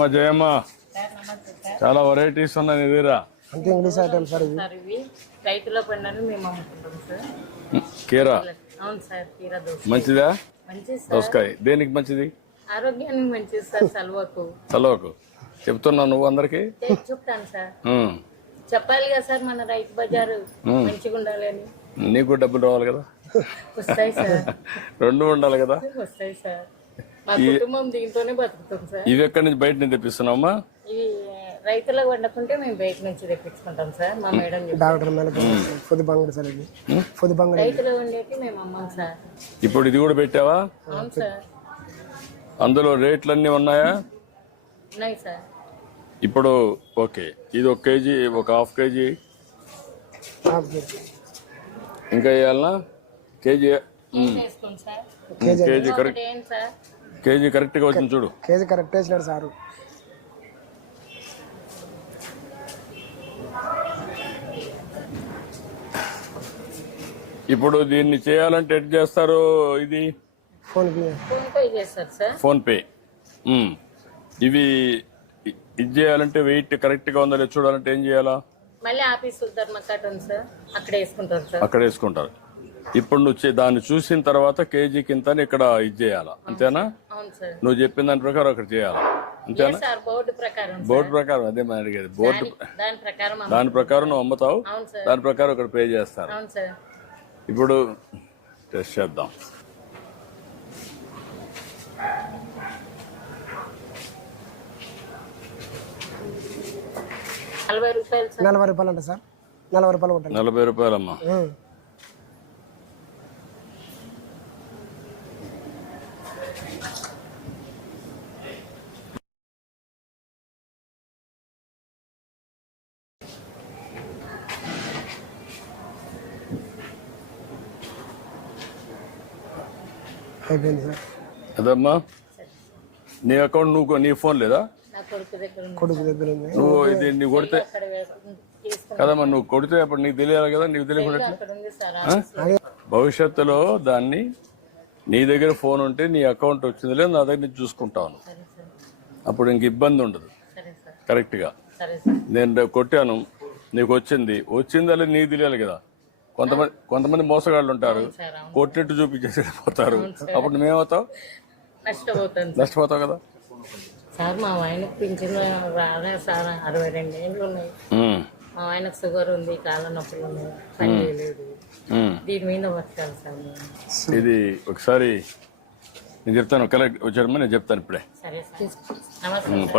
జయమ్మ చాలా వెరైటీస్ ఉన్నాయి నీ దగ్గర. అంటే ఇంగ్లీష్ ఐటమ్ సార్ ఇవి రైతుల పండుగను మేము అమ్ముకుంటాం సార్. కీరా అవును సార్, కీరా దోస మంచిదా? మంచిది సార్. దోసకాయ దేనికి మంచిది? ఆరోగ్యానికి మంచిది సార్. చలవకు చెప్తున్నావు నువ్వు అందరికి. చెప్తాను సార్. చెప్పాలి కదా సార్, మన రైతు బజారు మంచిగా ఉండాలి అని. నీకు డబ్బులు రావాలి కదా. వస్తాయి సార్. రెండు ఉండాలి కదా. వస్తాయి సార్. మా కుటుంబం దీంతోనే బతుకుతాం సార్. ఇవి ఎక్కడి నుంచి బయట నుంచి తెప్పిస్తున్నావమ్మా? ఇవి రైతులకు వండుకుంటే మేము బయట నుంచి తెప్పించుకుంటాం సార్. మా మేడం రైతులు వండేటి మేము అమ్మాం సార్. ఇప్పుడు ఇది కూడా పెట్టావా? అవును సార్. అందులో రేట్లు అన్నీ ఉన్నాయా? ఉన్నాయి సార్. ఇప్పుడు ఓకే, ఇది 1 కేజీ, ఒక హాఫ్ కేజీ ఇంకా వేయాలనా? కేజీ వేసుకోండి sir. KG correct, KG correct గా వచ్చింది చూడు. కేజీ కరెక్ట్ వేసినాడు సారు. ఇప్పుడు దీన్ని చేయాలంటే ఎట్ చేస్తారు? ఇది ఫోన్ పే చేస్తారు సార్. PhonePe. ఇవి ఇది చేయాలంటే వెయిట్ కరెక్ట్ గా ఉందా లేదా చూడాలంటే ఏం చేయాలా? మళ్ళీ ఆఫీసు ధర్మకట్ ఉంది సార్, అక్కడ వేసుకుంటారు సార్. అక్కడ వేసుకుంటారు. ఇప్పుడు నువ్వు దాన్ని చూసిన తర్వాత కేజీ కింద ఇక్కడ ఇది చేయాలా, అంతేనా? అవును సార్. నువ్వు చెప్పిన దాని ప్రకారం అక్కడ చేయాలా, అంతేనా? బోర్డు ప్రకారం. బోర్డు ప్రకారం అదే మనం అడిగేది. బోర్డు దాని ప్రకారం నువ్వు అమ్ముతావు, అవును సార్. దాని ప్రకారం ఇక్కడ పే చేస్తారు. అవును సార్. ఇప్పుడు టెస్ట్ చేద్దాం. రూపాయలు 40 రూపాయలు అంట సార్. 40 రూపాయలు ఉంటుంది. 40 రూపాయలమ్మా. అయిపోయింది సార్. అదమ్మా నీ అకౌంట్ నువ్వు, నీ ఫోన్ లేదా? కొడుకు దగ్గర ఉంది. నువ్వు ఇది నీ కొడితే కదమ్మా, నువ్వు కొడితే అప్పుడు నీకు తెలియాలి కదా. నీకు తెలియకుండా భవిష్యత్తులో దాన్ని నీ దగ్గర ఫోన్ ఉంటే నీ అకౌంట్ వచ్చింది లేదు, నా దగ్గర నుంచి చూసుకుంటాను. అప్పుడు ఇంక ఇబ్బంది ఉండదు. కరెక్ట్ గా నేను కొట్టాను, నీకు వచ్చిందా లేదు నీకు తెలియాలి కదా. కొంతమంది మోసగాళ్ళు ఉంటారు, కొట్టినట్టు చూపించేసి పోతారు. అప్పుడు నువ్వేమవుతావు? నష్టపోతావు కదా సార్. మా ఆయనకు పింఛన్ రాలే సార్. 62 ఏళ్ళు ఉన్నాయి. మా ఆయనకు షుగర్ ఉంది, కాళ్ళ నొప్పులు ఉన్నాయి, పని చేయలేదు. దీని మీద వచ్చాను సార్. ఇది ఒకసారి నేను చెప్తాను, కలెక్ట్ వచ్చారమ్మా, నేను చెప్తాను ఇప్పుడే. సరే సార్. నమస్తే.